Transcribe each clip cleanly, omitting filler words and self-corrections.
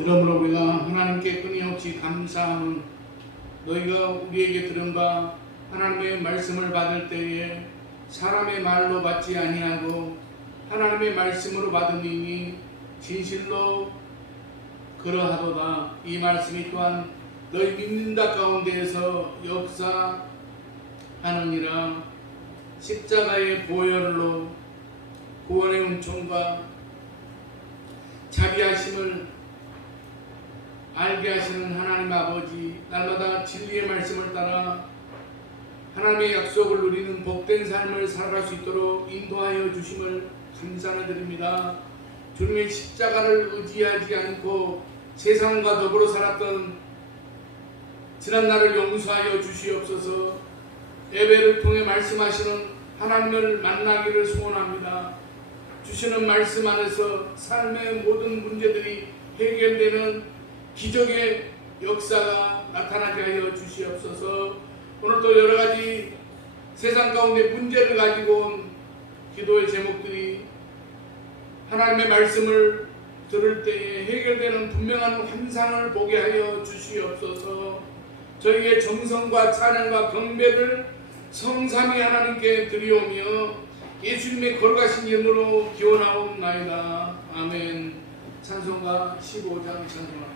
이러므로 우리가 하나님께 끊임없이 감사하는 너희가 우리에게 들은 바 하나님의 말씀을 받을 때에 사람의 말로 받지 아니하고 하나님의 말씀으로 받으니 진실로 그러하도다. 이 말씀이 또한 너희 믿는 자 가운데에서 역사하느니라. 십자가의 보혈로 구원의 은총과 자비하심을 알게 하시는 하나님 아버지, 날마다 진리의 말씀을 따라 하나님의 약속을 누리는 복된 삶을 살아갈 수 있도록 인도하여 주심을 감사를 드립니다. 주님의 십자가를 의지하지 않고 세상과 더불어 살았던 지난 날을 용서하여 주시옵소서. 예배를 통해 말씀하시는 하나님을 만나기를 소원합니다. 주시는 말씀 안에서 삶의 모든 문제들이 해결되는 기적의 역사가 나타나게 하여 주시옵소서. 오늘도 여러 가지 세상 가운데 문제를 가지고 온 기도의 제목들이 하나님의 말씀을 들을 때에 해결되는 분명한 환상을 보게 하여 주시옵소서. 저희의 정성과 찬양과 경배를 성삼위 하나님께 드리오며 예수님의 거룩하신 이름으로 기원하옵나이다. 아멘. 찬송가 15장 찬송가.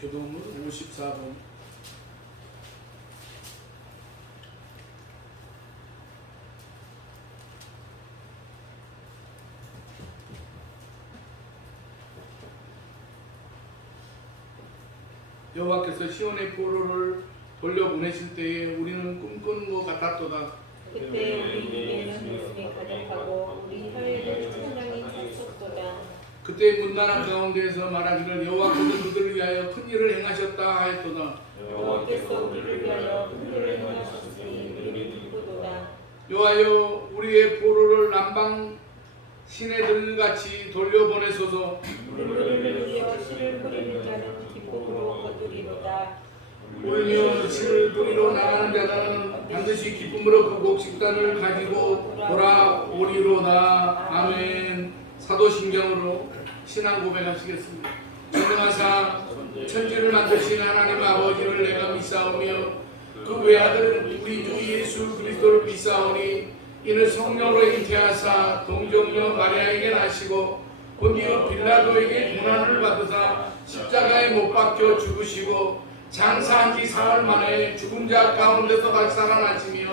교도문 54번. 여호와께서 시온의 포로를 돌려보내실 때에 우리는 꿈꾸는 것 같았도다. 그때 우리 입에는 웃음이 가득하고 우리 혀에는 찬양이 찼었도다. 그때 문나라 가운데에서 말하기를 여호와께서 그들을 위하여 큰 일을 행하셨다 하였도다. 여호와께서 우리를 위하여 큰 일을 행하셨으니 우리는 기쁘도다. 여호와여 우리의 포로를 남방 시내들같이 돌려보내소서. 우리를 위하여 씨를 뿌리는 자는 기쁨으로 거두리로다. 울며 씨를 뿌리러 나가는 자는 반드시 기쁨으로 그 곡식단을 가지고 돌아오리로다. 아멘. 사도신경으로 신앙 고백하시겠습니다. 전능하사 천지를 만드신 하나님 아버지를 내가 믿사오며 그 외아들 우리 주 예수 그리스도를 믿사오니 이는 성령으로 잉태하사 동정녀 마리아에게 나시고 본디오 빌라도에게 고난을 받으사 십자가에 못 박혀 죽으시고 장사한 지 사흘 만에 죽은 자 가운데서 다시 살아나시며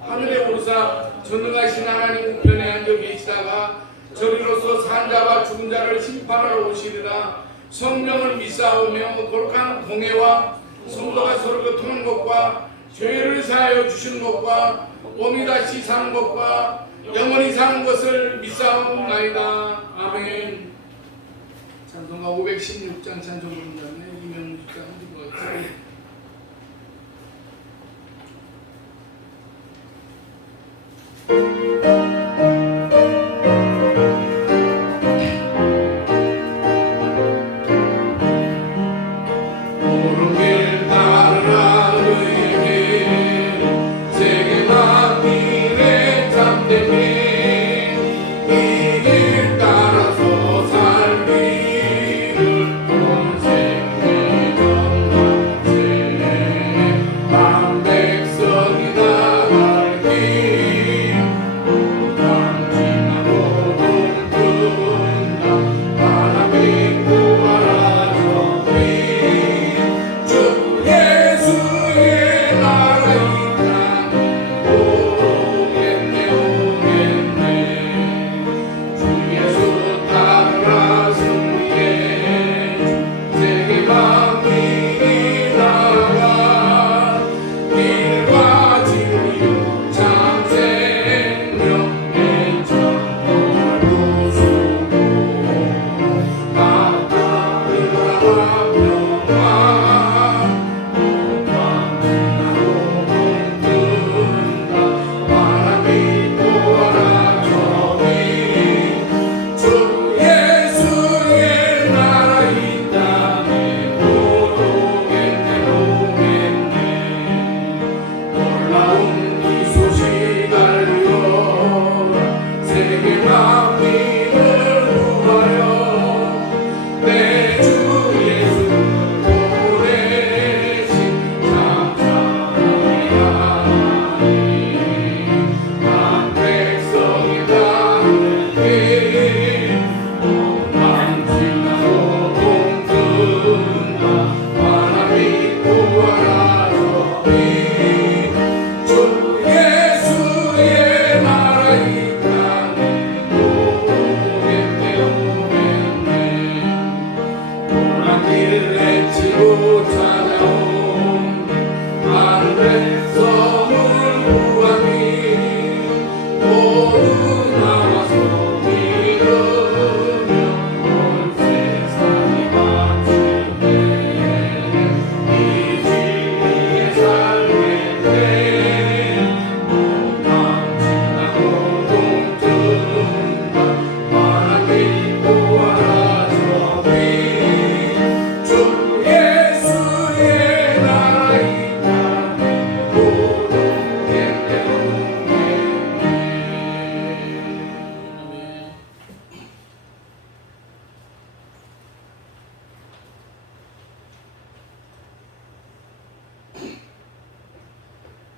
하늘에 오르사 전능하신 하나님 우편에 앉아 계시다가 저리로서 산 자와 죽은 자를 심판하러 오시리라. 성령을 믿사오며 거룩한 공회와 성도가 서로 교통하는 것과 죄를 사하여 주시는 것과 몸이 다시 사는 것과 영원히 사는 것을 믿사옵나이다. 아멘. 찬송가 516장 찬송 부른다음에 이명주 장 드리고 있습니다.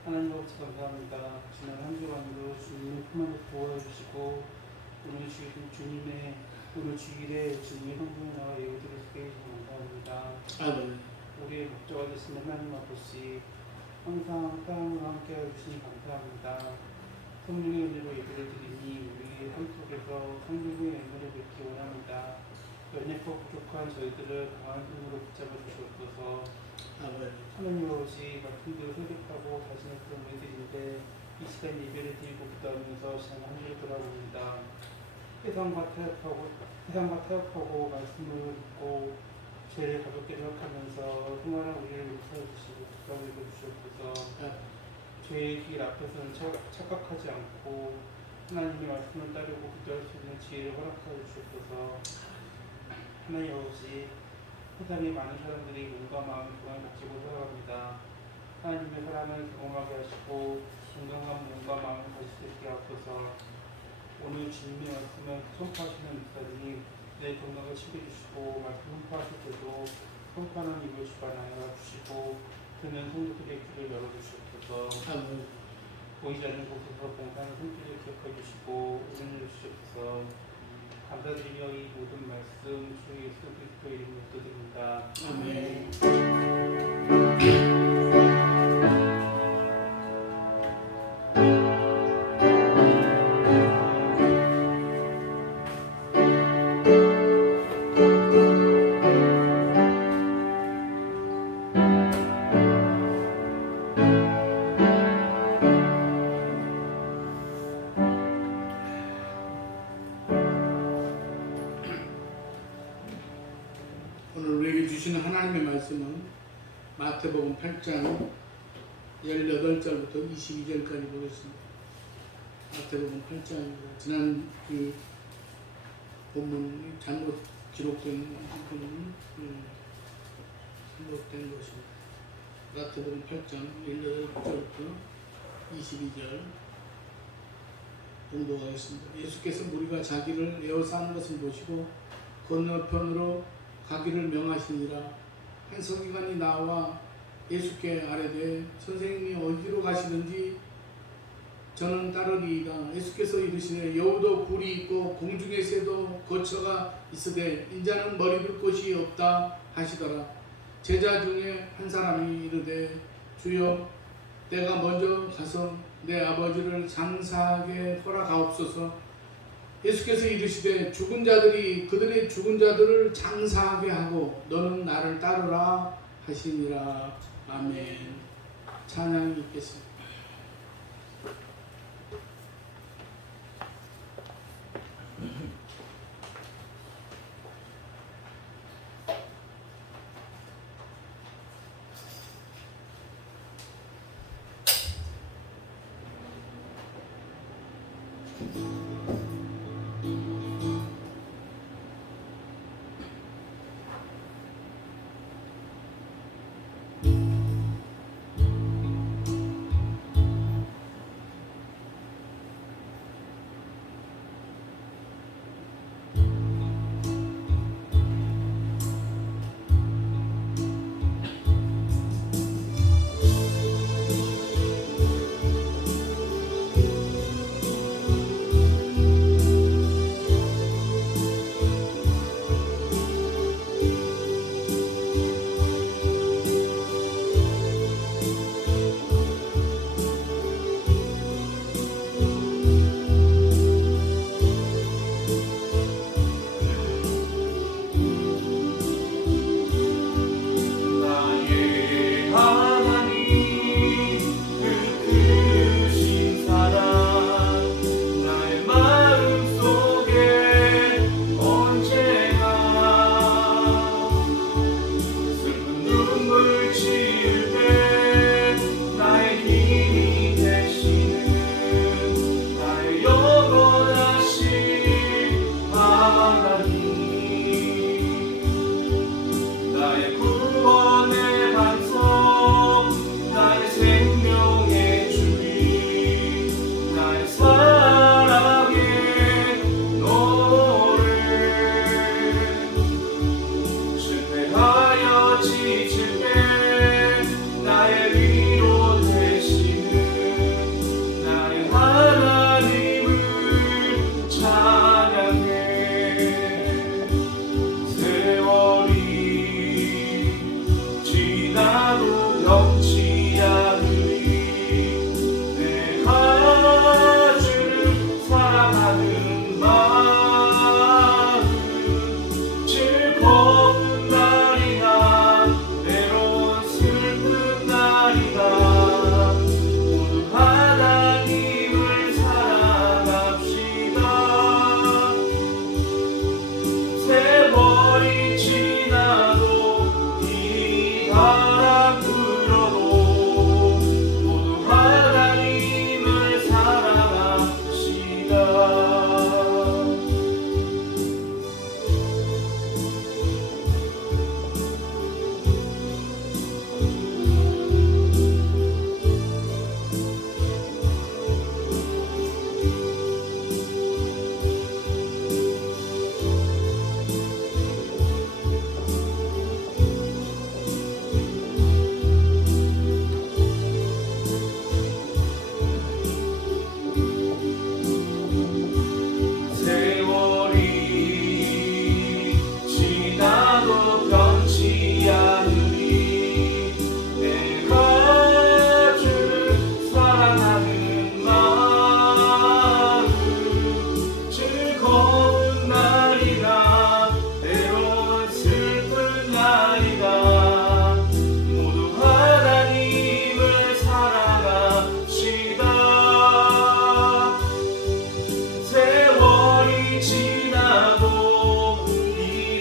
하나님 아버지 감사합니다. 지난 한 주간도 주님의 품 안에 보호해주시고 오늘 주일에 주님의 성품에 나와 예배드릴 수 있게 감사합니다. 아멘. 우리의 목자가 되신 하나님 아버지 항상 사랑과 함께 해주시니 감사합니다. 성령의 은혜로 예배를 드리니 우리의 삶 속에서 성령의 은혜를 뵙기 원합니다. 연약하고 부족한 저희들을 강한 힘으로 붙잡아 주시옵소서. 하나님 아버지 말씀대로 회복하고 자신의 그런 우리들인데 이 시간 예배를 드리고 기도하면서 지난 한 주를 돌아봅니다. 세상과 타협하고 말씀을 듣고 죄를 가볍게 생각하면서 생활한 우리를 용서해주시고 기도하게 해주시옵소서. 죄의 길 앞에서는 착각하지 않고 하나님의 말씀을 따르고 기도할 수 있는 지혜를 허락하여 주시옵소서. 하나님 아버지 세상에 많은 사람들이 몸과 마음을 건강해지고 살아갑니다. 하나님의 사랑을 경험하게 하시고 건강한 몸과 마음을 가질 수 있게 하소서. 오늘 주님의 말씀을 선포하시는 목사님이 내 건강을 챙겨주시고 말씀 선포하실 때도 선포하는 입을 주관하여 주시고 듣는 성도들의 귀를 열어주시옵소서. 보이지 않는 곳에서 봉사하는 손길을 기억해 주시고 은혜를 주시옵소서. 감사드리며 이 모든 말씀 주 예수 그리스도 이름으로 기도드립니다. 아멘. 주시는 하나님의 말씀은 마태복음 8장 18절부터 22절까지 보겠습니다. 마태복음 8장입니다. 지난 그 본문이 잘못 기록된 부분은 잘못된 것입니다. 마태복음 8장 18절부터 22절 공독하겠습니다. 예수께서 무리가 자기를 에워싸는 것을 보시고 건너편으로 가기를 명하시니라. 한 서기관이 나와 예수께 아뢰되 선생님이 어디로 가시는지 저는 따르리이다. 예수께서 이르시되 여우도 굴이 있고 공중의 새도 거처가 있으되 인자는 머리 둘 곳이 없다 하시더라. 제자 중에 한 사람이 이르되 주여 내가 먼저 가서 내 아버지를 장사하게 허락하옵소서. 예수께서 이르시되 죽은 자들이 그들의 죽은 자들을 장사하게 하고 너는 나를 따르라 하시니라. 아멘. 찬양이 있겠습니다.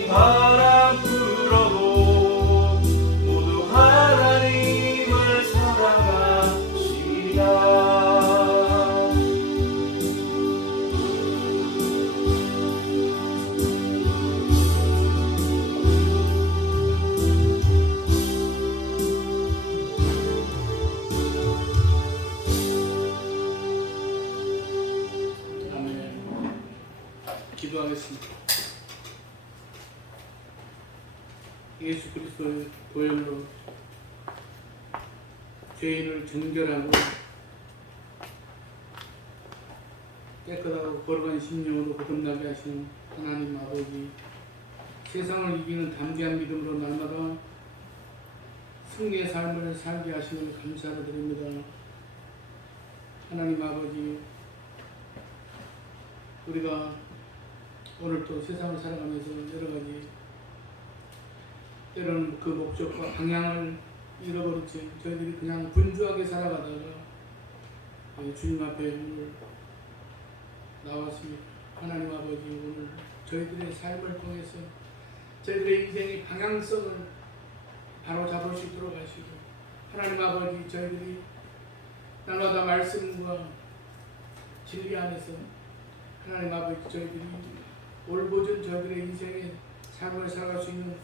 바람 불어도 기도하겠습니다. 예수 그리스도의 보혈로 죄인을 정결하고 깨끗하고 거룩한 심령으로 거듭나게 하시는 하나님 아버지, 세상을 이기는 담대한 믿음으로 날마다 승리의 삶을 살게 하시는 감사를 드립니다. 하나님 아버지, 우리가 오늘 또 세상을 살아가면서 여러 가지 때로는 그 목적과 방향을 잃어버렸지. 저희들이 그냥 분주하게 살아가다가 주님 앞에 오늘 나왔습니다. 하나님 아버지, 오늘 저희들의 삶을 통해서 저희들의 인생의 방향성을 바로 잡을 수 있도록 하시고, 하나님 아버지, 저희들이 날마다 말씀과 진리 안에서 하나님 아버지, 저희들이 올보전 저희들의 인생의 삶을 살아갈 수 있는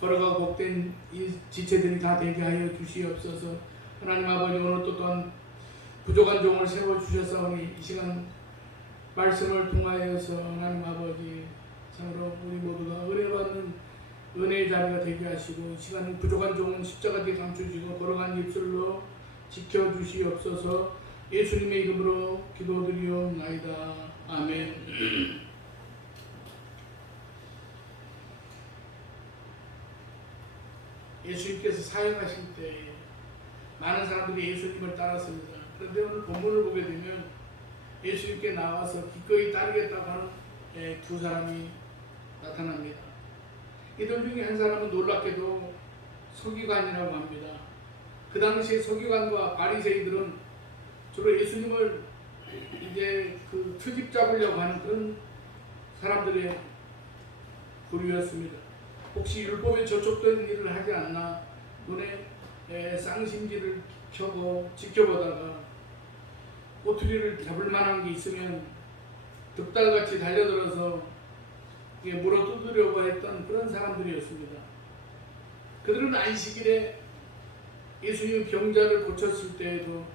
걸어가고 복된 이 지체들이 다 되게 하여 주시옵소서. 하나님 아버지, 오늘 또 또한 부족한 종을 세워주셨사오니 이 시간 말씀을 통하여서 하나님 아버지, 참으로 우리 모두가 은혜 받는 은혜의 자리가 되게 하시고, 이 시간 부족한 종은 십자가 뒤에 감춰주시고 걸어간 입술로 지켜주시옵소서. 예수님의 이름으로 기도드리옵나이다. 아멘. 예수님께서 사역하실 때 많은 사람들이 예수님을 따랐습니다. 그런데 오늘 본문을 보게 되면 예수님께 나와서 기꺼이 따르겠다고 하는 두 사람이 나타납니다. 이들 중에 한 사람은 놀랍게도 서기관이라고 합니다. 그 당시에 서기관과 바리새인들은 주로 예수님을 이제 그 트집 잡으려고 하는 그런 사람들의 부류였습니다. 혹시 율법에 저촉된 일을 하지 않나 눈에 쌍심지를 켜고 지켜보다가 꼬투리를 잡을 만한 게 있으면 득달같이 달려들어서 물어 뜯으려고 했던 그런 사람들이었습니다. 그들은 안식일에 예수님 병자를 고쳤을 때에도,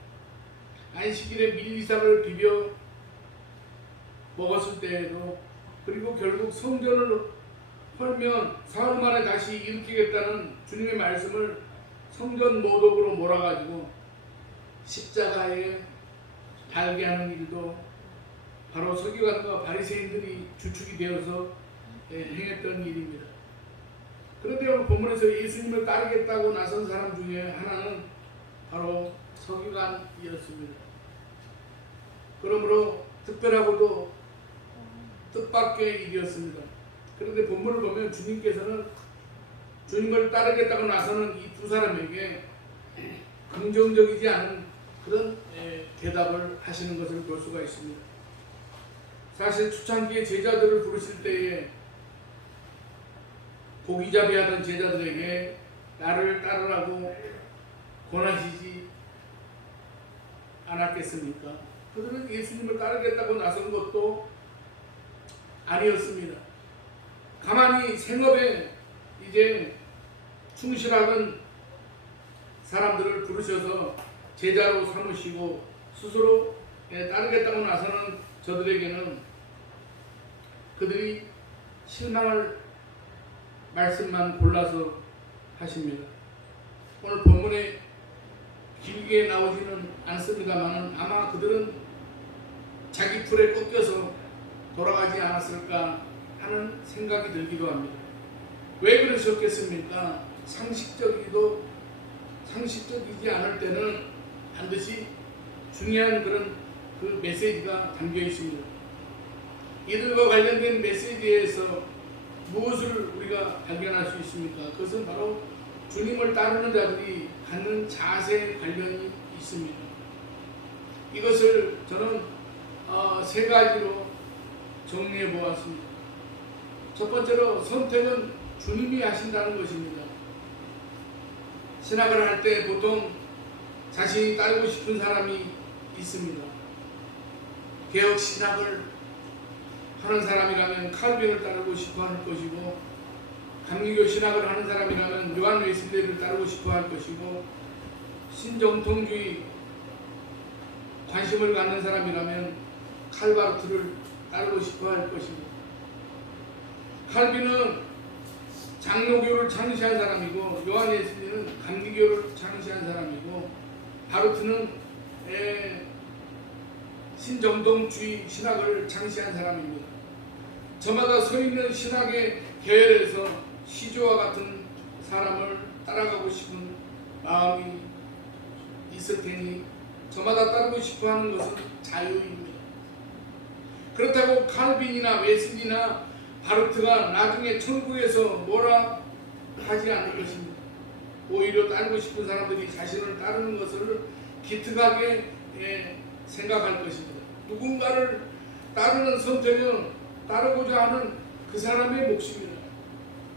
안식일에 밀리삭을 비벼 먹었을 때에도, 그리고 결국 성전을 헐면 사흘 만에 다시 일으키겠다는 주님의 말씀을 성전 모독으로 몰아가지고 십자가에 달게 하는 일도 바로 서기관과 바리새인들이 주축이 되어서 행했던 일입니다. 그런데 오늘 본문에서 예수님을 따르겠다고 나선 사람 중에 하나는 바로 서기관이었습니다. 그러므로 특별하고도 뜻밖의 일이었습니다. 그런데 본문을 보면 주님께서는 주님을 따르겠다고 나서는 이 두 사람에게 긍정적이지 않은 그런 대답을 하시는 것을 볼 수가 있습니다. 사실 초창기에 제자들을 부르실 때에 고기잡이하던 제자들에게 나를 따르라고 권하시지 않았겠습니까? 그들은 예수님을 따르겠다고 나선 것도 아니었습니다. 가만히 생업에 이제 충실하던 사람들을 부르셔서 제자로 삼으시고 스스로 따르겠다고 나서는 저들에게는 그들이 실망할 말씀만 골라서 하십니다. 오늘 본문에 길게 나오지는 않습니다만 아마 그들은 자기 풀에 꺾여서 돌아가지 않았을까 하는 생각이 들기도 합니다. 왜 그러셨겠습니까? 상식적이지 않을 때는 반드시 중요한 그런 그 메시지가 담겨 있습니다. 이들과 관련된 메시지에서 무엇을 우리가 발견할 수 있습니까? 그것은 바로 주님을 따르는 자들이 갖는 자세에 관련이 있습니다. 이것을 저는 세 가지로 정리해 보았습니다. 첫 번째로 선택은 주님이 하신다는 것입니다. 신학을 할 때 보통 자신이 따르고 싶은 사람이 있습니다. 개혁 신학을 하는 사람이라면 칼빈을 따르고 싶어 할 것이고, 감리교 신학을 하는 사람이라면 요한 웨슬리를 따르고 싶어 할 것이고, 신정통주의 관심을 갖는 사람이라면 칼바르트를 따르고 싶어 할 것이고, 칼빈은 장로교를 창시한 사람이고 요한 웨슬리는 감리교를 창시한 사람이고 바르트는 신정동주의 신학을 창시한 사람입니다. 저마다 서 있는 신학의 계열에서 시조와 같은 사람을 따라가고 싶은 마음이 있을 테니 저마다 따르고 싶어 하는 것은 자유입니다. 그렇다고 칼빈이나 웨슬리나 바르트가 나중에 천국에서 뭐라 하지 않을 것입니다. 오히려 따르고 싶은 사람들이 자신을 따르는 것을 기특하게 생각할 것입니다. 누군가를 따르는 선택은 따르고자 하는 그 사람의 몫입니다.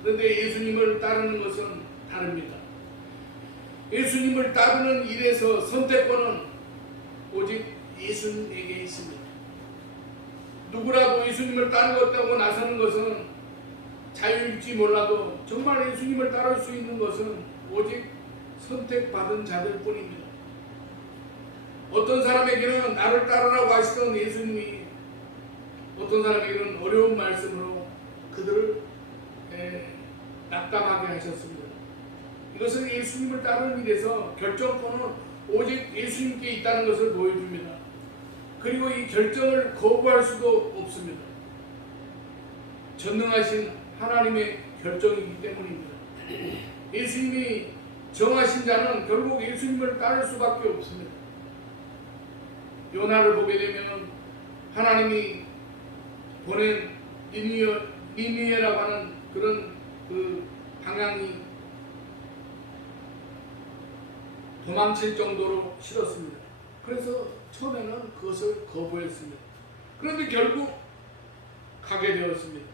그런데 예수님을 따르는 것은 다릅니다. 예수님을 따르는 일에서 선택권은 오직 예수님에게 있습니다. 누구라도 예수님을 따르겠다고 나서는 것은 자유일지 몰라도 정말 예수님을 따를 수 있는 것은 오직 선택받은 자들 뿐입니다. 어떤 사람에게는 나를 따르라고 하시던 예수님이 어떤 사람에게는 어려운 말씀으로 그들을 낙담하게 하셨습니다. 이것은 예수님을 따르는 일에서 결정권은 오직 예수님께 있다는 것을 보여줍니다. 그리고 이 결정을 거부할 수도 없습니다. 전능하신 하나님의 결정이기 때문입니다. 예수님이 정하신 자는 결국 예수님을 따를 수밖에 없습니다. 요나를 보게 되면 하나님이 보낸 니느웨라고 하는 그런 그 방향이 도망칠 정도로 싫었습니다. 그래서 처음에는 그것을 거부했습니다. 그런데 결국 가게 되었습니다.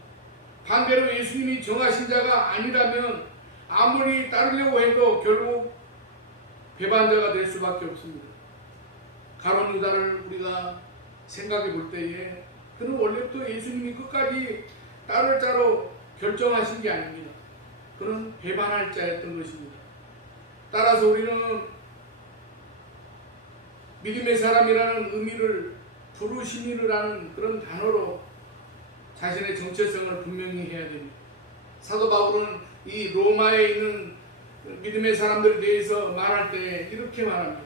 반대로 예수님이 정하신 자가 아니라면 아무리 따르려고 해도 결국 배반자가 될 수밖에 없습니다. 가룟 유다를 우리가 생각해 볼 때에 그는 원래부터 예수님이 끝까지 따를 자로 결정하신 게 아닙니다. 그는 배반할 자였던 것입니다. 따라서 우리는 믿음의 사람이라는 의미를 부르심이라는 그런 단어로 자신의 정체성을 분명히 해야 됩니다. 사도 바울은 이 로마에 있는 믿음의 사람들에 대해서 말할 때 이렇게 말합니다.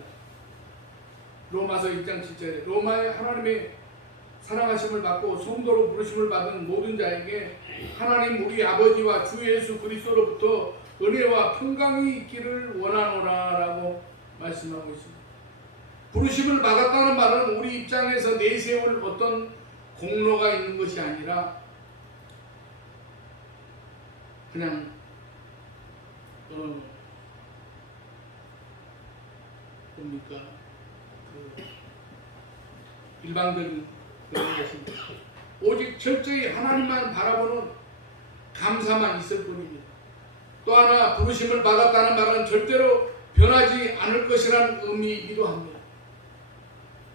로마서 1장 7절에 로마의 하나님의 사랑하심을 받고 성도로 부르심을 받은 모든 자에게 하나님 우리 아버지와 주 예수 그리스도로부터 은혜와 평강이 있기를 원하노라 라고 말씀하고 있습니다. 부르심을 받았다는 말은 우리 입장에서 내세울 어떤 공로가 있는 것이 아니라 그냥 뭡니까 일방적인 그런 것입니다. 오직 철저히 하나님만 바라보는 감사만 있을 뿐입니다. 또 하나 부르심을 받았다는 말은 절대로 변하지 않을 것이라는 의미이기도 합니다.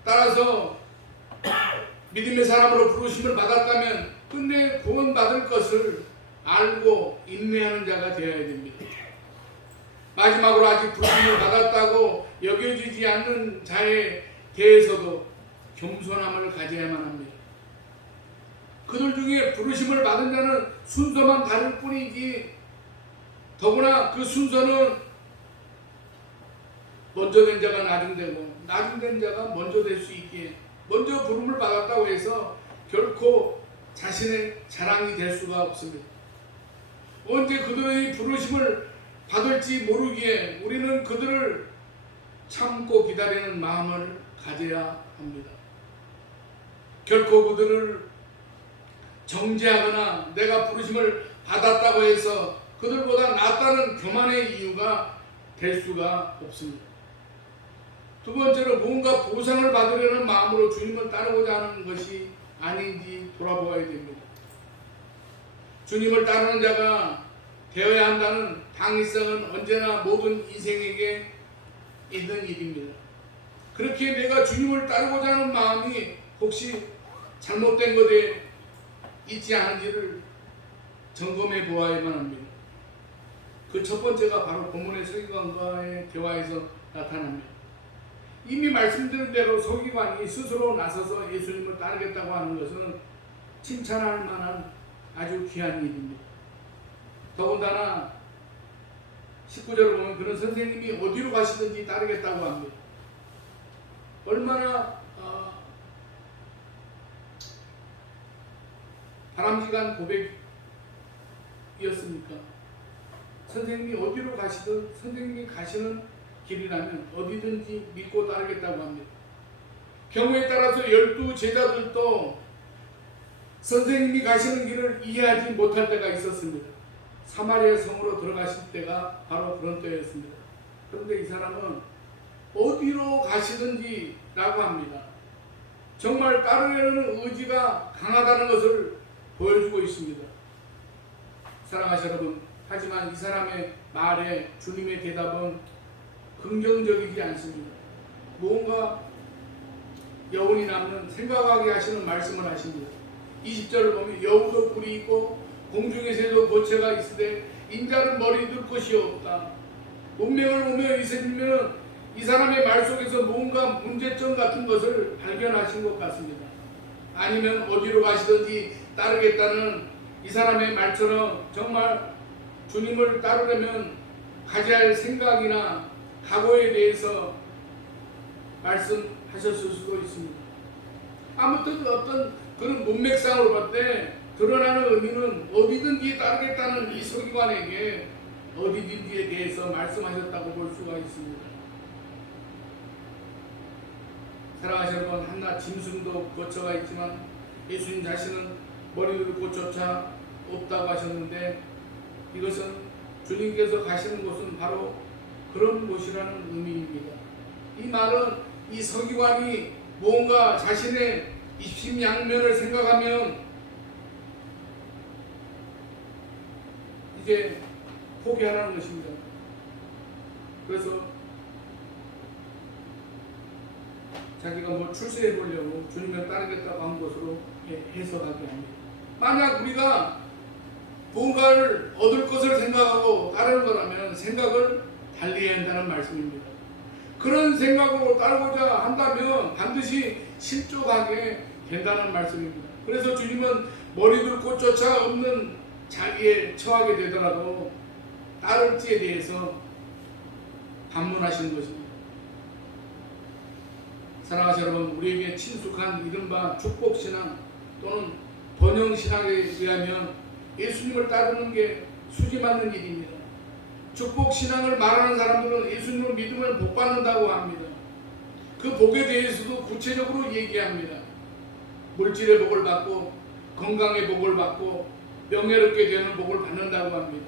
따라서 믿음의 사람으로 부르심을 받았다면 끝내 구원받을 것을 알고 인내하는 자가 되어야 됩니다. 마지막으로 아직 부르심을 받았다고 여겨지지 않는 자에 대해서도 겸손함을 가져야만 합니다. 그들 중에 부르심을 받은 자는 순서만 다를 뿐이지 더구나 그 순서는 먼저 된 자가 나중되고 나중된 자가 먼저 될 수 있기에 먼저 부름을 받았다고 해서 결코 자신의 자랑이 될 수가 없습니다. 언제 그들의 부르심을 받을지 모르기에 우리는 그들을 참고 기다리는 마음을 가져야 합니다. 결코 그들을 정죄하거나 내가 부르심을 받았다고 해서 그들보다 낫다는 교만의 이유가 될 수가 없습니다. 두 번째로 뭔가 보상을 받으려는 마음으로 주님을 따르고자 하는 것이 아닌지 돌아보아야 됩니다. 주님을 따르는 자가 되어야 한다는 당위성은 언제나 모든 인생에게 있는 일입니다. 그렇게 내가 주님을 따르고자 하는 마음이 혹시 잘못된 것에 있지 않은지를 점검해 보아야만 합니다. 그 첫 번째가 바로 본문의 서기관과의 대화에서 나타납니다. 이미 말씀드린 대로 서기관이 스스로 나서서 예수님을 따르겠다고 하는 것은 칭찬할 만한 아주 귀한 일입니다. 더군다나 19절을 보면 그런 선생님이 어디로 가시든지 따르겠다고 합니다. 얼마나 바람직한 고백이었습니까? 선생님이 어디로 가시든 선생님이 가시는 길이라면 어디든지 믿고 따르겠다고 합니다. 경우에 따라서 12 제자들도 선생님이 가시는 길을 이해하지 못할 때가 있었습니다. 사마리아 성으로 들어가실 때가 바로 그런 때였습니다. 그런데 이 사람은 어디로 가시든지 라고 합니다. 정말 따르려는 의지가 강하다는 것을 보여주고 있습니다. 사랑하시는 여러분, 하지만 이 사람의 말에 주님의 대답은 긍정적이지 않습니다. 무언가 여운이 남는 생각하게 하시는 말씀을 하십니다. 20절을 보면 여우도 뿔이 있고 공중의 새도 고체가 있으되 인자는 머리 들 것이 없다. 문맥을 보며 이세님은 이 사람의 말 속에서 뭔가 문제점 같은 것을 발견하신 것 같습니다. 아니면 어디로 가시든지 따르겠다는 이 사람의 말처럼 정말 주님을 따르려면 가져야 할 생각이나 각오에 대해서 말씀하셨을 수도 있습니다. 아무튼 어떤 그런 문맥상으로 볼 때 드러나는 의미는 어디든지 따르겠다는 이 서기관에게 어디든지에 대해서 말씀하셨다고 볼 수가 있습니다. 사랑하시는 여러분, 한낱 짐승도 고쳐가 있지만 예수님 자신은 머리를 고쳐차 없다고 하셨는데 이것은 주님께서 가시는 곳은 바로 그런 곳이라는 의미입니다. 이 말은 이 서기관이 뭔가 자신의 입심양면을 생각하면 이제 포기하라는 것입니다. 그래서 자기가 뭐 출세해 보려고 주님을 따르겠다고 한 것으로 해석하게 합니다. 만약 우리가 뭔가를 얻을 것을 생각하고 따르는 거라면 생각을 달리해야 한다는 말씀입니다. 그런 생각으로 따르고자 한다면 반드시 실족하게 된다는 말씀입니다. 그래서 주님은 머리둘 곳조차 없는 자기에 처하게 되더라도 따를지에 대해서 반문하시는 것입니다. 사랑하시는 여러분, 우리에게 친숙한 이른바 축복신앙 또는 번영신앙에 의하면 예수님을 따르는 게 수지맞는 일입니다. 축복신앙을 말하는 사람들은 예수님을 믿으면 복받는다고 합니다. 그 복에 대해서도 구체적으로 얘기합니다. 물질의 복을 받고 건강의 복을 받고 명예롭게 되는 복을 받는다고 합니다.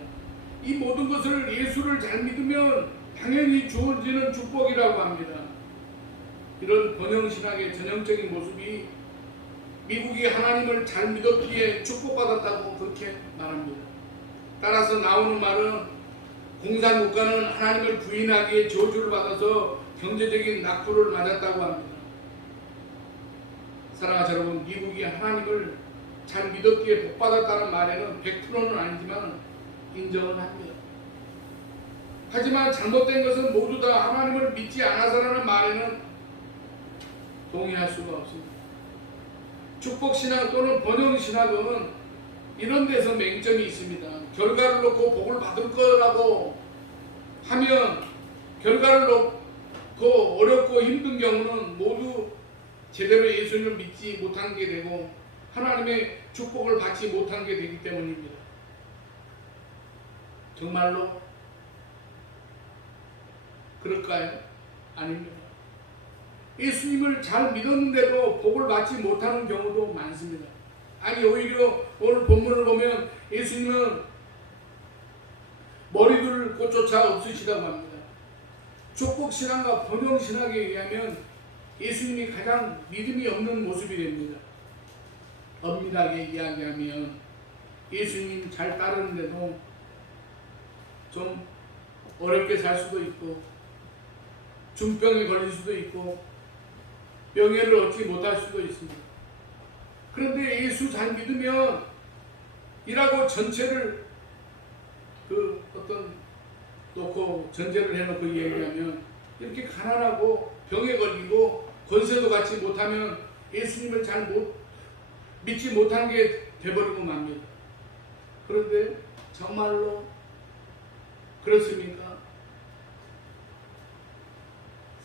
이 모든 것을 예수를 잘 믿으면 당연히 주어지는 축복이라고 합니다. 이런 번영신학의 전형적인 모습이 미국이 하나님을 잘 믿었기에 축복받았다고 그렇게 말합니다. 따라서 나오는 말은 공산국가는 하나님을 부인하기에 저주를 받아서 경제적인 낙후를 맞았다고 합니다. 사랑하는 여러분, 미국이 하나님을 잘 믿었기에 복받았다는 말에는 100%는 아니지만 인정은 합니다. 하지만 잘못된 것은 모두 다 하나님을 믿지 않아서라는 말에는 동의할 수가 없습니다. 축복신앙 또는 번영신학은 이런 데서 맹점이 있습니다. 결과를 놓고 복을 받을 거라고 하면 결과를 놓고 어렵고 힘든 경우는 모두 제대로 예수님을 믿지 못한 게 되고 하나님의 축복을 받지 못한 게 되기 때문입니다. 정말로 그럴까요? 아닙니다. 예수님을 잘 믿었는데도 복을 받지 못하는 경우도 많습니다. 아니 오히려 오늘 본문을 보면 예수님은 머리둘 곳조차 없으시다고 합니다. 축복신앙과 번영신학에 의하면 예수님이 가장 믿음이 없는 모습이 됩니다. 엄밀하게 이야기하면 예수님 잘 따르는데도 좀 어렵게 살 수도 있고 중병에 걸릴 수도 있고 명예를 얻지 못할 수도 있습니다. 그런데 예수 잘 믿으면 이라고 전체를 놓고 전제를 해놓고 얘기하면 이렇게 가난하고 병에 걸리고 권세도 갖지 못하면 예수님을 잘 믿지 못한 게 돼버리고 맙니다. 그런데 정말로 그렇습니까?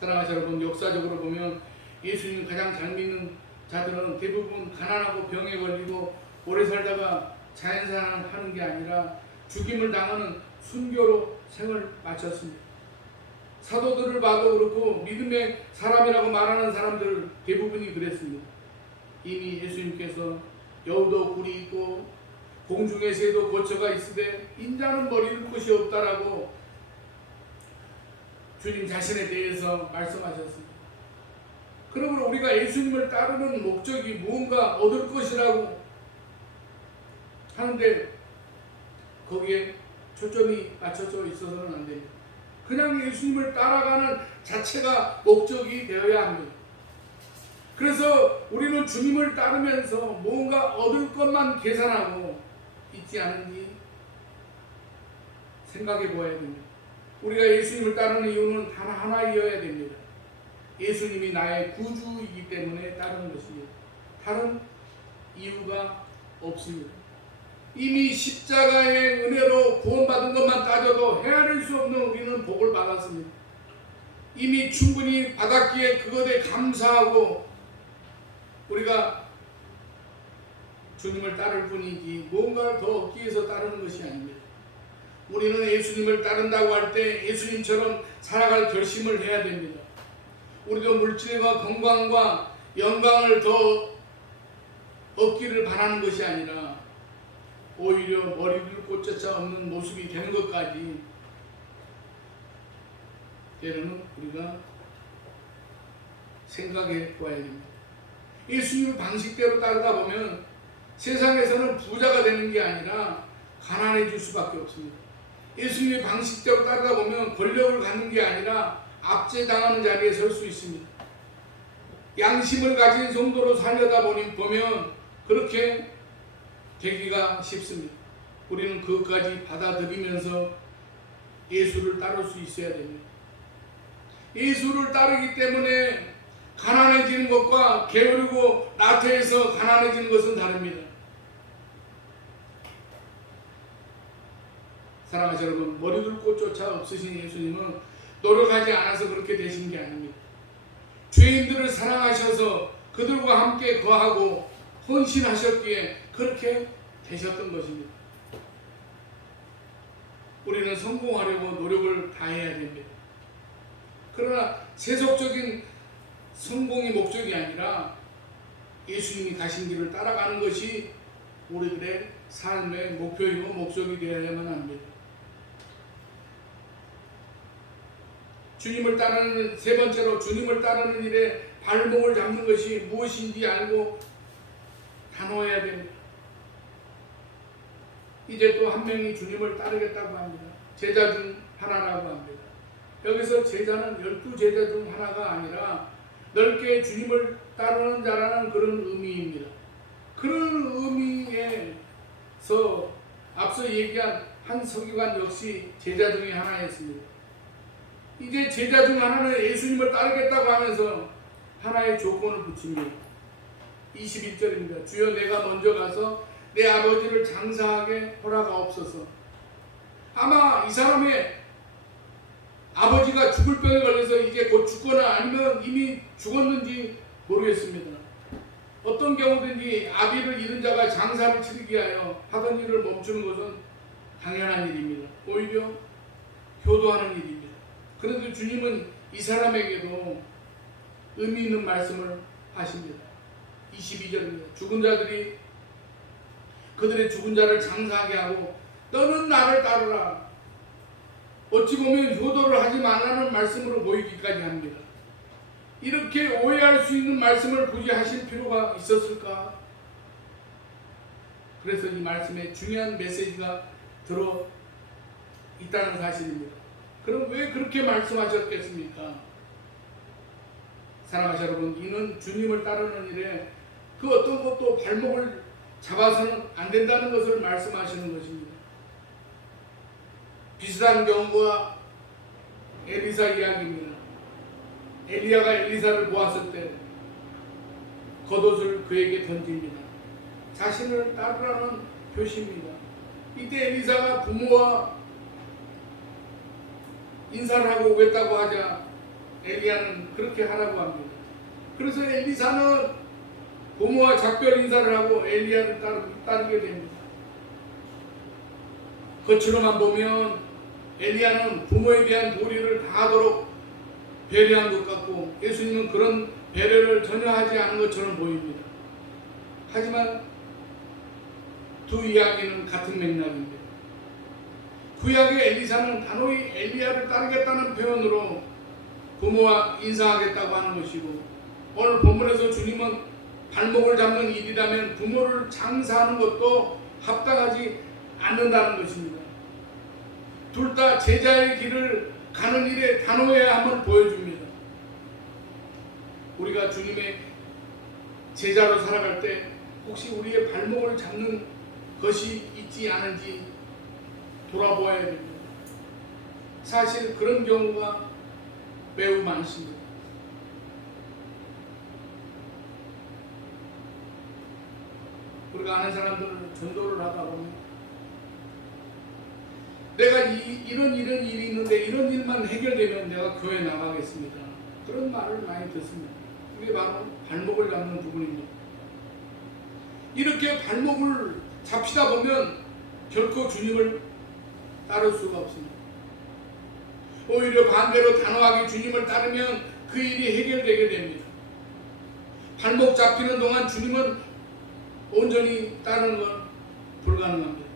사랑하는 여러분, 역사적으로 보면 예수님 가장 잘 믿는 자들은 대부분 가난하고 병에 걸리고 오래 살다가 자연사하는 게 아니라 죽임을 당하는 순교로 생을 마쳤습니다. 사도들을 봐도 그렇고 믿음의 사람이라고 말하는 사람들 대부분이 그랬습니다. 이미 예수님께서 여우도 굴이 있고 공중의 새도 거처가 있으되 인자는 머리를 곳이 없다라고 주님 자신에 대해서 말씀하셨습니다. 그러므로 우리가 예수님을 따르는 목적이 무언가 얻을 것이라고 하는데 거기에 초점이 맞춰져 있어서는 안 됩니다. 그냥 예수님을 따라가는 자체가 목적이 되어야 합니다. 그래서 우리는 주님을 따르면서 뭔가 얻을 것만 계산하고 있지 않은지 생각해 보아야 됩니다. 우리가 예수님을 따르는 이유는 단 하나이어야 됩니다. 예수님이 나의 구주이기 때문에 따르는 것입니다. 다른 이유가 없습니다. 이미 십자가의 은혜로 구원받은 것만 따져도 헤아릴 수 없는 우리는 복을 받았습니다. 이미 충분히 받았기에 그것에 감사하고 우리가 주님을 따를 뿐이지 무언가를 더 얻기 위해서 따르는 것이 아닙니다. 우리는 예수님을 따른다고 할 때 예수님처럼 살아갈 결심을 해야 됩니다. 우리가 물질과 건강과 영광을 더 얻기를 바라는 것이 아니라 오히려 머리를 꽂혀차 없는 모습이 되는 것까지 때로는 우리가 생각해 보아야 됩니다. 예수님 방식대로 따르다 보면 세상에서는 부자가 되는 게 아니라 가난해질 수밖에 없습니다. 예수님의 방식대로 따르다 보면 권력을 갖는 게 아니라 압제당하는 자리에 설 수 있습니다. 양심을 가진 성도로 살려다 보면 그렇게 되기가 쉽습니다. 우리는 그것까지 받아들이면서 예수를 따를 수 있어야 됩니다. 예수를 따르기 때문에 가난해지는 것과 게으르고 나태해서 가난해지는 것은 다릅니다. 사랑하는 여러분, 머리둘 곳조차 없으신 예수님은 노력하지 않아서 그렇게 되신 게 아닙니다. 죄인들을 사랑하셔서 그들과 함께 거하고 헌신하셨기에 그렇게 되셨던 것입니다. 우리는 성공하려고 노력을 다해야 됩니다. 그러나 세속적인 성공이 목적이 아니라 예수님이 가신 길을 따라가는 것이 우리들의 삶의 목표이고 목적이 되어야만 합니다. 주님을 따르는 세 번째로 주님을 따르는 일에 발목을 잡는 것이 무엇인지 알고 단호해야 됩니다. 이제 또 한 명이 주님을 따르겠다고 합니다. 제자 중 하나라고 합니다. 여기서 제자는 12제자 중 하나가 아니라 넓게 주님을 따르는 자라는 그런 의미입니다. 그런 의미에서 앞서 얘기한 한 서기관 역시 제자 중에 하나였습니다. 이제 제자 중 하나는 예수님을 따르겠다고 하면서 하나의 조건을 붙입니다. 21절입니다. 주여 내가 먼저 가서 내 아버지를 장사하게 허락하옵소서. 아마 이 사람의 아버지가 죽을 병에 걸려서 이제 곧 죽거나 아니면 이미 죽었는지 모르겠습니다. 어떤 경우든지 아비를 잃은 자가 장사를 치르기 위하여 하던 일을 멈추는 것은 당연한 일입니다. 오히려 효도하는 일입니다. 그런데 주님은 이 사람에게도 의미 있는 말씀을 하십니다. 22절입니다. 죽은 자들이 그들의 죽은 자를 장사하게 하고 너는 나를 따르라. 어찌 보면 효도를 하지 말라는 말씀으로 보이기까지 합니다. 이렇게 오해할 수 있는 말씀을 굳이 하실 필요가 있었을까? 그래서 이 말씀에 중요한 메시지가 들어 있다는 사실입니다. 그럼 왜 그렇게 말씀하셨겠습니까? 사랑하는 여러분, 이는 주님을 따르는 일에 그 어떤 것도 발목을 잡아서는 안 된다는 것을 말씀하시는 것입니다. 비슷한 경우가 엘리사 이야기입니다. 엘리야가 엘리사를 보았을 때 겉옷을 그에게 던집니다. 자신을 따르라는 표시입니다. 이때 엘리사가 부모와 인사를 하고 오겠다고 하자 엘리야는 그렇게 하라고 합니다. 그래서 엘리사는 부모와 작별 인사를 하고 엘리야를 따르게 됩니다. 겉으로만 보면 엘리야는 부모에 대한 도리를 다하도록 배려한 것 같고 예수님은 그런 배려를 전혀 하지 않은 것처럼 보입니다. 하지만 두 이야기는 같은 맥락입니다. 구약의 엘리사는 단호히 엘리야를 따르겠다는 표현으로 부모와 인사하겠다고 하는 것이고 오늘 본문에서 주님은 발목을 잡는 일이라면 부모를 장사하는 것도 합당하지 않는다는 것입니다. 둘 다 제자의 길을 가는 일에 단호해야 함을 보여줍니다. 우리가 주님의 제자로 살아갈 때 혹시 우리의 발목을 잡는 것이 있지 않은지 돌아보아야 됩니다. 사실 그런 경우가 매우 많습니다. 우리가 아는 사람들을 전도를 하다 보면 내가 이런 일이 있는데 이런 일만 해결되면 내가 교회 나가겠습니다. 그런 말을 많이 듣습니다. 그게 바로 발목을 잡는 부분입니다. 이렇게 발목을 잡히다 보면 결코 주님을 따를 수가 없습니다. 오히려 반대로 단호하게 주님을 따르면 그 일이 해결되게 됩니다. 발목 잡히는 동안 주님은 온전히 따르는 건 불가능합니다.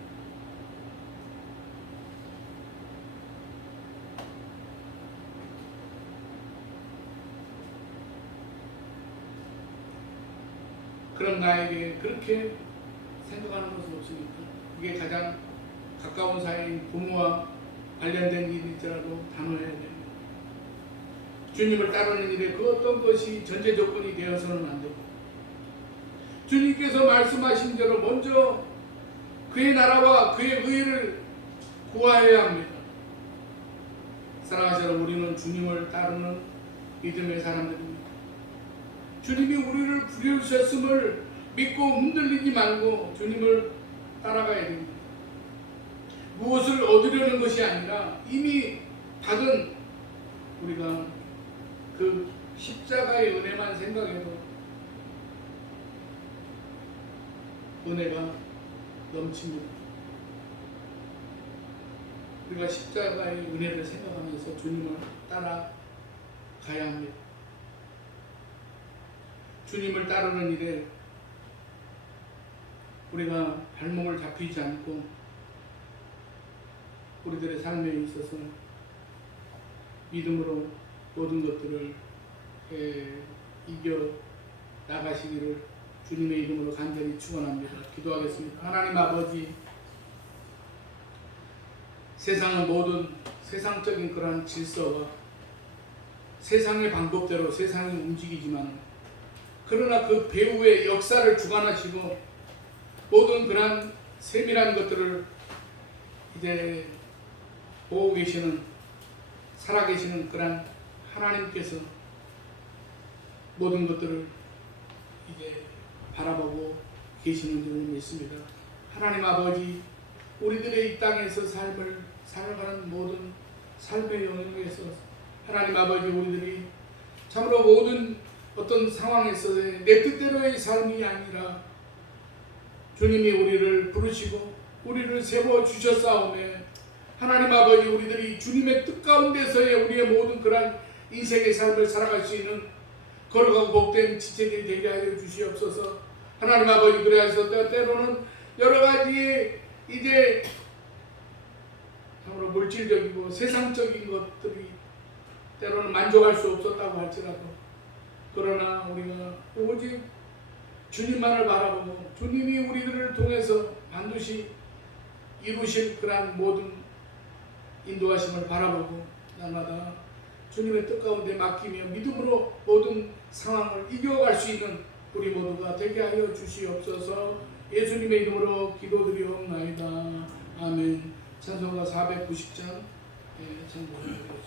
그럼 나에게 그렇게 생각하는 것은 없습니까? 그게 가장 가까운 사이인 부모와 관련된 일일지라도 단호해야 됩니다. 주님을 따르는 일에 그 어떤 것이 전제 조건이 되어서는 안 되고 주님께서 말씀하신 대로 먼저 그의 나라와 그의 의를 구하여야 합니다. 사랑하시는 우리는 주님을 따르는 믿음의 사람들입니다. 주님이 우리를 부르셨음을 믿고 흔들리지 말고 주님을 따라가야 됩니다. 무엇을 얻으려는 것이 아니라 이미 받은 우리가 그 십자가의 은혜만 생각해도 은혜가 넘칩니다. 우리가 십자가의 은혜를 생각하면서 주님을 따라가야 합니다. 주님을 따르는 일에 우리가 발목을 잡히지 않고 우리들의 삶에 있어서 믿음으로 모든 것들을 이겨 나가시기를 주님의 이름으로 간절히 축원합니다. 기도하겠습니다. 하나님 아버지, 세상은 모든 세상적인 그러한 질서와 세상의 방법대로 세상이 움직이지만 그러나 그 배후의 역사를 주관하시고 모든 그러한 세밀한 것들을 이제 보고 계시는 살아계시는 그러한 하나님께서 모든 것들을 이제 바라보고 계시는 줄 믿습니다. 하나님 아버지, 우리들의 이 땅에서 삶을 살아가는 모든 삶의 영역에서 하나님 아버지 우리들이 참으로 모든 어떤 상황에서의 내 뜻대로의 삶이 아니라 주님이 우리를 부르시고 우리를 세워주셨사오매 하나님 아버지 우리들이 주님의 뜻 가운데서의 우리의 모든 그러한 인생의 삶을 살아갈 수 있는 거룩하고 복된 지체들이 되게 하여 주시옵소서. 하나님 아버지 그래서 때로는 여러 가지 이제 참으로 물질적이고 세상적인 것들이 때로는 만족할 수 없었다고 할지라도 그러나 우리가 오직 주님만을 바라보고 주님이 우리들을 통해서 반드시 이루실 그러한 모든 인도하심을 바라보고 날마다 주님의 뜻 가운데 맡기며 믿음으로 모든 상황을 이겨갈 수 있는 우리 모두가 되게 하여 주시옵소서. 예수님의 이름으로 기도드리옵나이다. 아멘. 찬송가 490장 찬송하겠습니다.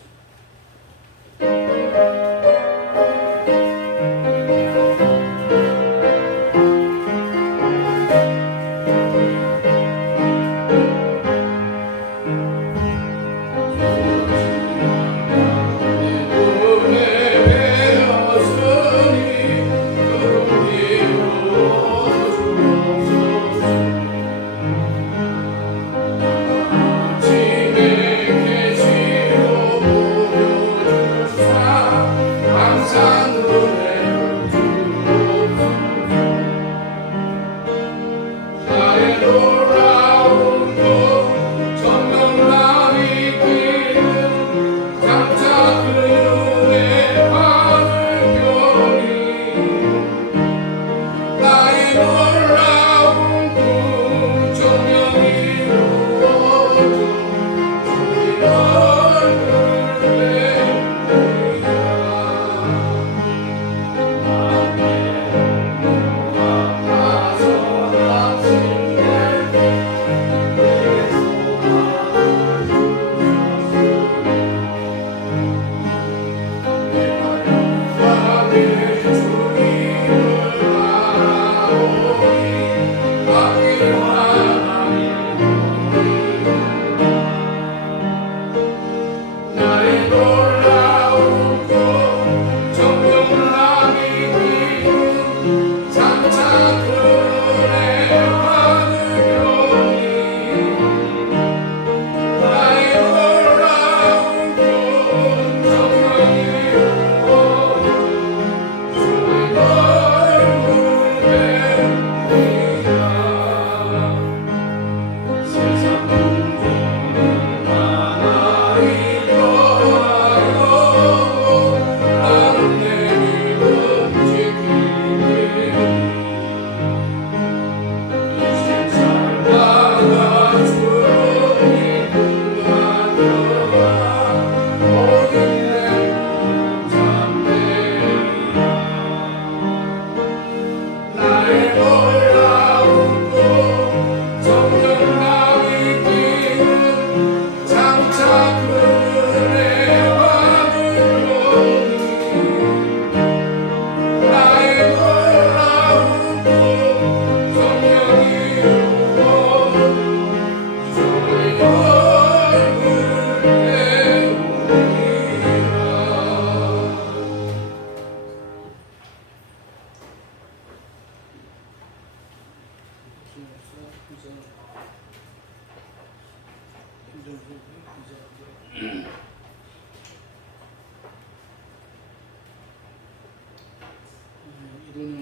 이거는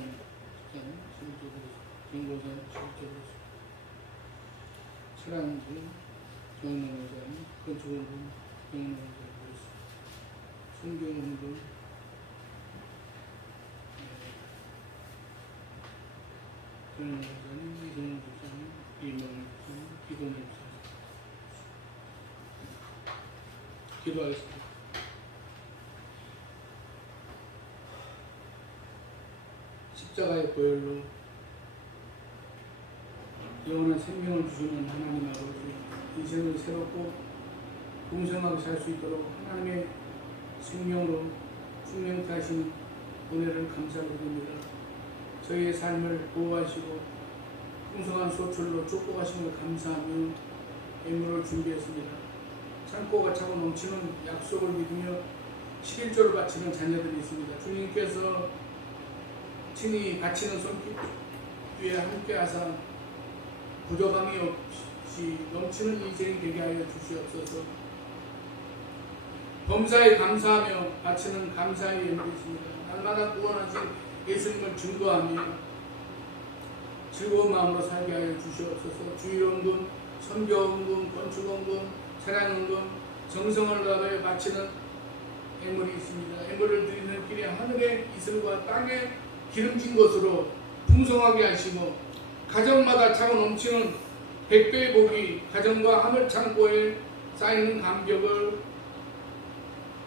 정보사 실제로 차량들 정원회장 건축원들 정원회장 성경원들 정원회장 이동훈 집사님 이명훈 집사님 기동훈 집사님 기도하겠습니다. 십자가의 보혈로 영원한 생명을 주시는 하나님 아버지, 인생을 새롭고 풍성하게 살 수 있도록 하나님의 생명으로 숙명케 하시는 은혜를 감사드립니다. 저희의 삶을 보호하시고 풍성한 소출로 축복하심을 감사하며 예물을 준비했습니다. 창고가 차고 넘치는 약속을 믿으며 11조를 바치는 자녀들이 있습니다. 주님께서 친히 바치는 손길 위에 함께하사 부족함이 없이 넘치는 인생이 되게 하여 주시옵소서. 범사에 감사하며 바치는 감사의 예물이 있습니다. 날마다 구원하신 예수님을 증거하며 즐거운 마음으로 살게 하여 주시옵소서. 주일원금, 선교원금, 건축원금, 차량원금, 정성을 다하여 바치는 예물이 있습니다. 예물을 드리는 길에 하늘의 이슬과 땅에 기름진 것으로 풍성하게 하시고 가정마다 차고 넘치는 100배의 복이 가정과 하늘 창고에 쌓이는 감격을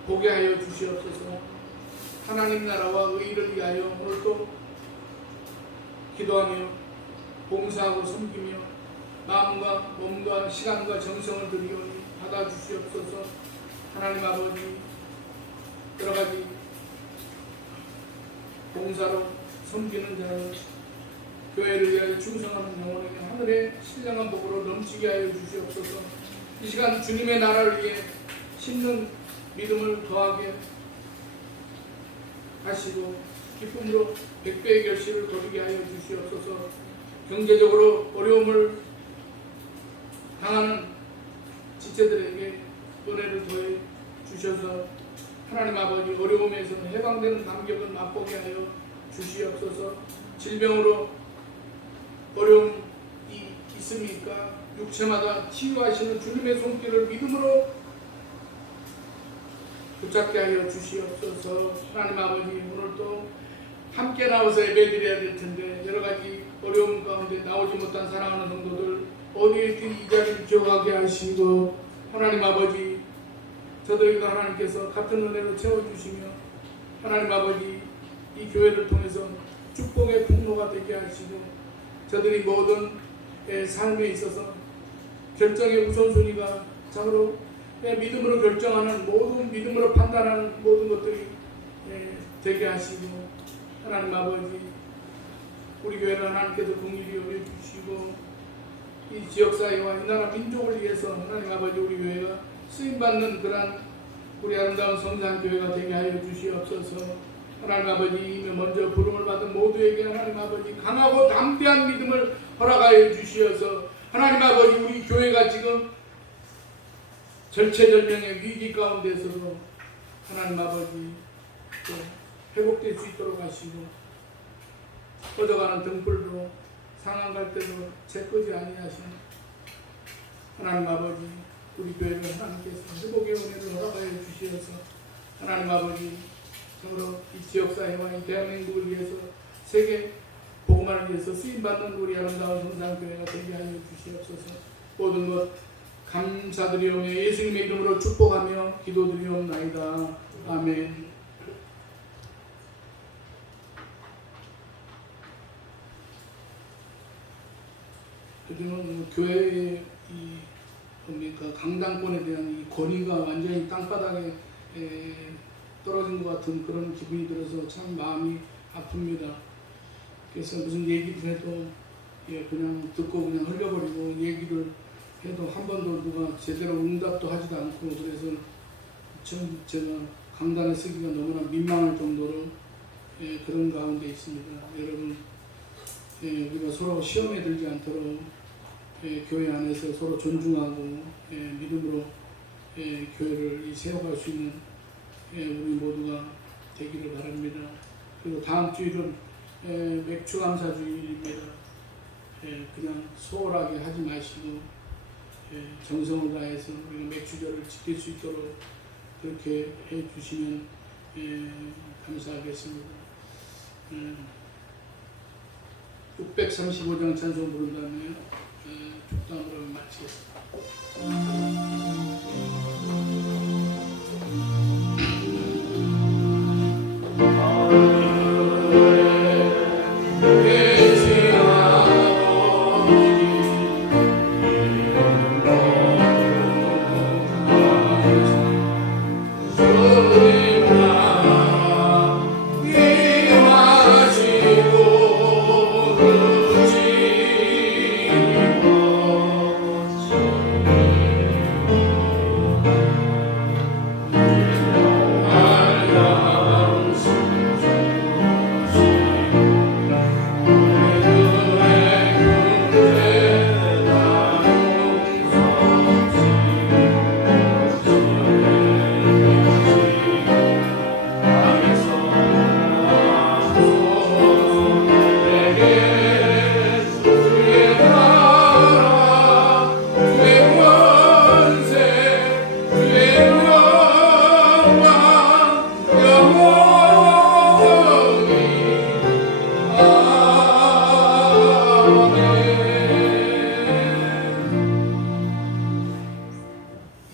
보게 하여 주시옵소서. 하나님 나라와 의를 위하여 오늘도 기도하며 봉사하고 섬기며 마음과 몸과 시간과 정성을 드리오니 받아주시옵소서. 하나님 아버지, 여러 가지 봉사로 섬기는 자를 교회를 위하여 충성하는 영혼에게 하늘의 신령한 복으로 넘치게 하여 주시옵소서. 이 시간 주님의 나라를 위해 심는 믿음을 더하게 하시고 기쁨으로 100배의 결실을 거두게 하여 주시옵소서. 경제적으로 어려움을 당하는 지체들에게 은혜를 더해 주셔서 하나님 아버지 어려움에서 해방되는 감격을 맛보게 하여 주시옵소서. 질병으로 어려움이 있습니까? 육체마다 치유하시는 주님의 손길을 믿음으로 붙잡게 하여 주시옵소서. 하나님 아버지, 오늘도 함께 나와서 예배드려야 될 텐데 여러 가지 어려움 가운데 나오지 못한 사랑하는 성도들 어디에 있든 이 자리를 기억하게 하시고 하나님 아버지, 저들에게도 하나님께서 같은 은혜로 채워주시며 하나님 아버지, 이 교회를 통해서 축복의 통로가 되게 하시고 저들이 모든 삶에 있어서 결정의 우선순위가 참으로 믿음으로 결정하는 모든 믿음으로 판단하는 모든 것들이 되게 하시고 하나님 아버지, 우리 교회를 하나님께서 긍휼히 여겨주시고 이 지역사회와 이 나라 민족을 위해서 하나님 아버지 우리 교회가 쓰임받는 그러한 우리 아름다운 성산교회가 되게 하여 주시옵소서. 하나님 아버지, 이미 먼저 부름을 받은 모두에게 하나님 아버지 강하고 담대한 믿음을 허락하여 주시어서 하나님 아버지 우리 교회가 지금 절체절명의 위기 가운데서도 하나님 아버지 회복될 수 있도록 하시고 꺼져가는 등불로 상한 갈 때도 채끄지 아니하시는 하나님 아버지, 우리 교회를 하나님께서 회복의 은혜를 허락하여 주시어서 하나님 아버지 참으로 이 지역사회와 이 대한민국을 위해서 세계 복음화를 위해서 쓰임받는 우리 아름다운 성산교회가 되게 하여 주시옵소서. 모든 것 감사드리오며 예수님의 이름으로 축복하며 기도드리옵나이다. 아멘. 그들은 교회의 이 뭡니까 강당권에 대한 이 권위가 완전히 땅바닥에 떨어진 것 같은 그런 기분이 들어서 참 마음이 아픕니다. 그래서 무슨 얘기를 해도 그냥 듣고 그냥 흘려버리고 얘기를 해도 한 번도 누가 제대로 응답도 하지도 않고 그래서 참 제가 강단에 서기가 너무나 민망할 정도로 그런 가운데 있습니다. 여러분 우리가 서로 시험에 들지 않도록 교회 안에서 서로 존중하고 믿음으로 교회를 세워갈 수 있는 우리 모두가 되기를 바랍니다. 그리고 다음 주일은 맥주 감사 주일입니다. 그냥 소홀하게 하지 마시고 정성을 다해서 우리가 맥주절을 지킬 수 있도록 그렇게 해주시면 감사하겠습니다. 635장 찬송 부른 다음에 축담으로 마치겠습니다.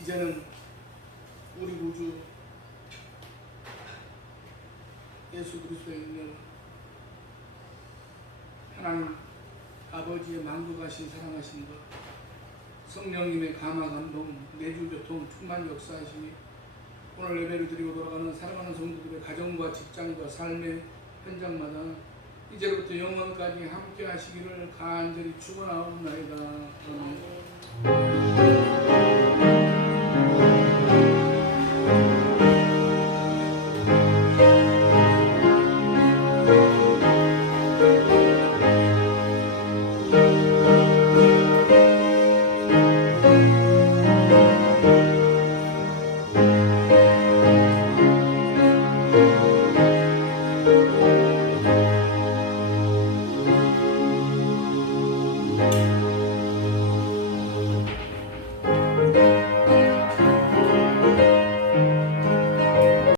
이제는 우리 구주 예수 그리스도의 은혜로 하나님 아버지의 만족하신 사랑하신 것, 성령님의 감화 감동, 내주 교통 충만 역사하시니 오늘 예배를 드리고 돌아가는 사랑하는 성도들의 가정과 직장과 삶의 현장마다 이제부터 영원까지 함께 하시기를 간절히 축원하옵나이다. 아멘.